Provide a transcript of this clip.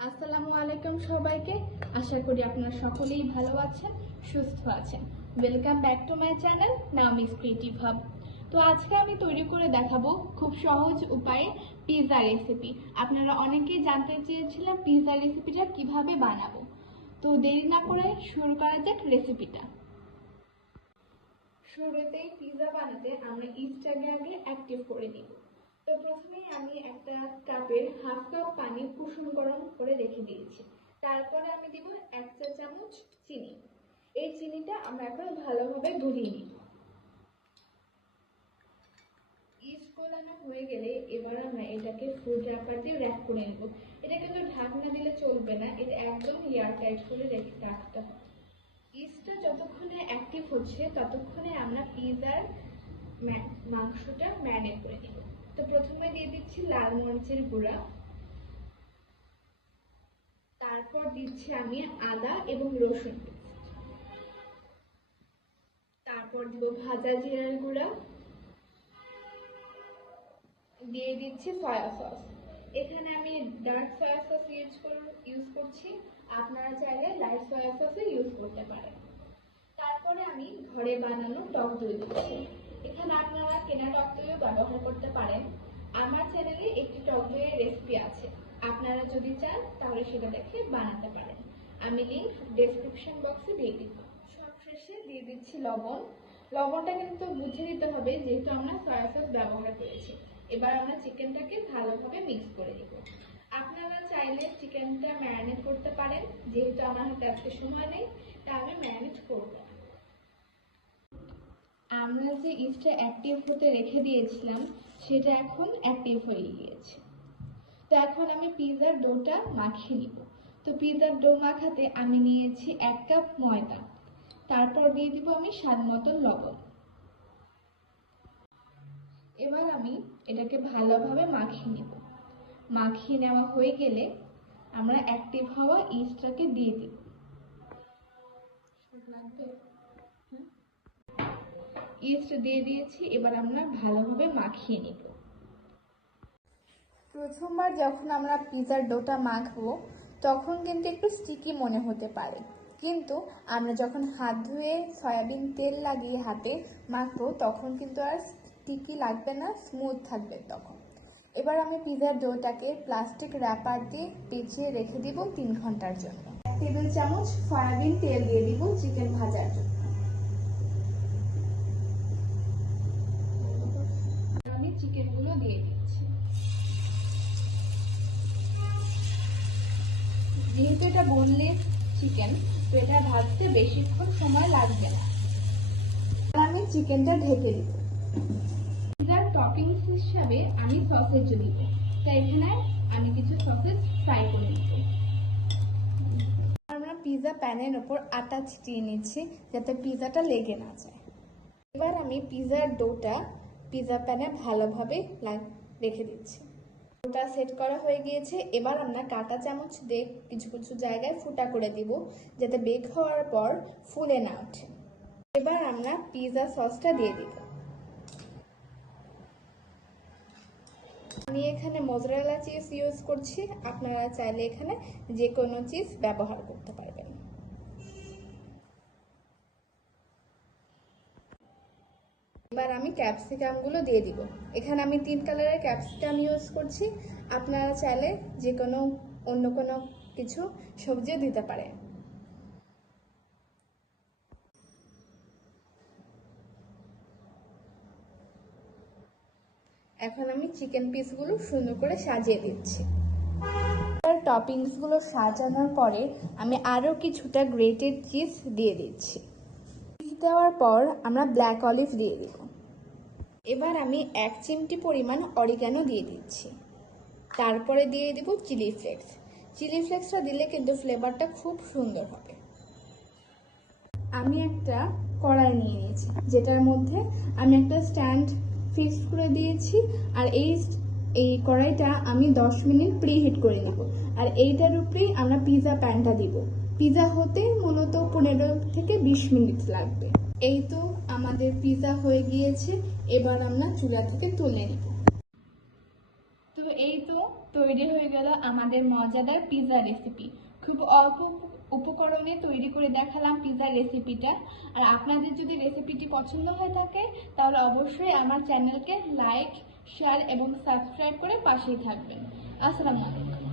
আসসালামু আলাইকুম সবাইকে। আশা করি আপনারা সকলেই ভালো আছেন, সুস্থ আছেন। Welcome back to my channel Naomi's creative hub. তো আজকে আমি তৈরি করে দেখাবো খুব সহজ উপায়ে পিৎজা রেসিপি। আপনারা অনেকেই জানতে চেয়েছিলেন পিৎজা রেসিপিটা কিভাবে বানাবো। তো দেরি না করে শুরু করা যাক রেসিপিটা। শুরুতেই পিৎজা বানাতে আমরা ইস্টটাকে আগে অ্যাক্টিভ করে নিব। তো প্রথমে আমি একটা কাপের হাফ কাপ পানি কুসুম গরম করে রেখে দিয়েছি। তারপরে আমি দিব 1 চা চামচ চিনি। এই চিনিটা আমরা এখন ভালোভাবে গলিয়ে নিব। ইস্ট গলানো হয়ে গেলে এবার আমরা এটাকে ফুড র‍্যাপার দিয়ে র‍্যাপ করে নেব। এটা কিন্তু ঢাকনা দিলে চলবে না, এটা একদম এয়ার টাইট করে রাখতে হবে। ইস্টটা যতক্ষণে অ্যাক্টিভ হচ্ছে ততক্ষণে আমরা পিৎজার মাংসটা ম্যারিনেট করে নিব। তো প্রথমে দিয়ে দিচ্ছি লাল মরিচের গুঁড়া, তারপর দিচ্ছি আমি আদা এবং রসুন পেস্ট, তারপর দিব ভাজা জিরার গুঁড়া, দিয়ে দিচ্ছি সয়া সস। এখানে আমি ডার্ক সয়া সস ইউজ করছি, আপনারা চাইলে লাইট সয়া সসও ইউজ করতে পারেন। তারপরে আমি ঘরে বানানো টক দই দিচ্ছি। এখানে আপনারা কেনা টক দইও ব্যবহার করতে পারেন। আমার চ্যানেলে একটি টক দইয়ের রেসিপি আছে, আপনারা যদি চান তাহলে সেটা দেখে বানাতে পারেন। আমি লিংক ডেসক্রিপশন বক্সে দিয়ে দিব। সবশেষে দিয়ে দিচ্ছি লবণ। লবণটা কিন্তু বুঝে দিতে হবে যেহেতু আমরা সয়া সস ব্যবহার করেছি। এবার আমরা চিকেনটাকে ভালোভাবে মিক্স করে দিব। আপনারা চাইলে চিকেনটা ম্যারিনেট করতে পারেন, যেহেতু আমার হাতে আজকে সময় নেই তাই আমি ম্যারিনেট করব না। আমরা যে ইস্টটা অ্যাক্টিভ হতে রেখে দিয়েছিলাম সেটা এখন অ্যাক্টিভ হয়ে গিয়েছে। তো এখন আমি পিৎজার ডোটা মাখিয়ে নিব। তো পিৎজার ডো মাখাতে আমি নিয়েছি 1 কাপ ময়দা, তারপর দিয়ে দিব আমি স্বাদ মতো লবণ। এবার আমি এটাকে ভালোভাবে মাখিয়ে নিব। মাখিয়ে নেওয়া হয়ে গেলে আমরা অ্যাক্টিভ হওয়া ইস্টটাকে দিয়ে দিব। ইস্ট দিয়ে দিয়েছি, এবার আমরা ভালোভাবে মাখিয়ে নিব। প্রথমবার যখন আমরা পিৎজার ডোটা মাখবো তখন কিন্তু একটু স্টিকি মনে হতে পারে, কিন্তু আমরা যখন হাত ধুয়ে সয়াবিন তেল লাগিয়ে হাতে মাখবো তখন কিন্তু আর স্টিকি লাগবে না, স্মুথ থাকবে তখন। এবার আমি পিৎজার ডোটাকে প্লাস্টিক র‍্যাপার দিয়ে পেঁচিয়ে রেখে দিব 3 ঘন্টার জন্য। 1 টেবিল চামচ সয়াবিন তেল দিয়ে দিব চিকেন ভাজার জন্য। আমি চিকেনগুলো দিয়ে দিচ্ছি। যেহেতু এটা বোনলেস চিকেন, তো এটা ভাজতে বেশিক্ষণ সময় লাগবে না। আমি চিকেনটা ঢেকে দিব। পিৎজার টপিংস হিসাবে আমি সসেজ দিব, তাই এখানে আমি কিছু সসেজ ফ্রাই করে নিব। আমরা পিৎজা প্যানের ওপর আটা ছিটিয়ে নিচ্ছি যাতে পিৎজাটা লেগে না যায়। এবার আমি পিৎজার ডোটা পিৎজা প্যানে ভালোভাবে রেখে দিচ্ছি। ডোটা সেট করা হয়ে গিয়েছে। এবার আমরা কাঁটা চামচ দিয়ে কিছু কিছু জায়গায় ফুটা করে দিব যাতে বেক হওয়ার পর ফুলে না ওঠে। এবার আমরা পিৎজা সসটা দিয়ে দিব। আমি এখানে মোজারেলা চিজ ইউজ করছি, আপনারা চাইলে এখানে যে কোনো চিজ ব্যবহার করতে পারবেন। এবার আমি ক্যাপসিকামগুলো দিয়ে দিব। এখানে আমি 3 কালারের ক্যাপসিকাম ইউজ করছি, আপনারা চাইলে যে কোনো অন্য কোনো কিছু সবজিও দিতে পারেন। এখন আমি চিকেন পিসগুলো সুন্দর করে সাজিয়ে দিচ্ছি। টপিংসগুলো সাজানোর পরে আমি আরও কিছুটা গ্রেটেড চিজ দিয়ে দিচ্ছি। চিজ দেওয়ার পর আমরা ব্ল্যাক অলিভ দিয়ে দিব। এবার আমি 1 চিমটি পরিমাণ অরিগানো দিয়ে দিচ্ছি। তারপরে দিয়ে দিব চিলি ফ্লেক্স। চিলি ফ্লেক্সটা দিলে কিন্তু ফ্লেভারটা খুব সুন্দর হবে। আমি একটা কড়াই নিয়ে নিয়েছি, যেটার মধ্যে আমি একটা স্ট্যান্ড ফিক্সড করে দিয়েছি, আর এই কড়াইটা আমি 10 মিনিট প্রিহিট করে নেব। আর এইটার উপরেই আমরা পিৎজা প্যানটা দিব। পিৎজা হতে মূলত 15 থেকে 20 মিনিট লাগবে। এই তো আমাদের পিৎজা হয়ে গিয়েছে। এবার আমরা চুলা থেকে তুলে নিব। তৈরি হয়ে গেল আমাদের মজাদার পিৎজা রেসিপি। খুব অল্প উপকরণে তৈরি করে দেখালাম পিৎজা রেসিপিটা। আর আপনাদের যদি রেসিপিটি পছন্দ হয়ে থাকে তাহলে অবশ্যই আমার চ্যানেলকে লাইক, শেয়ার এবং সাবস্ক্রাইব করে পাশেই থাকবেন। আসসালামু আলাইকুম।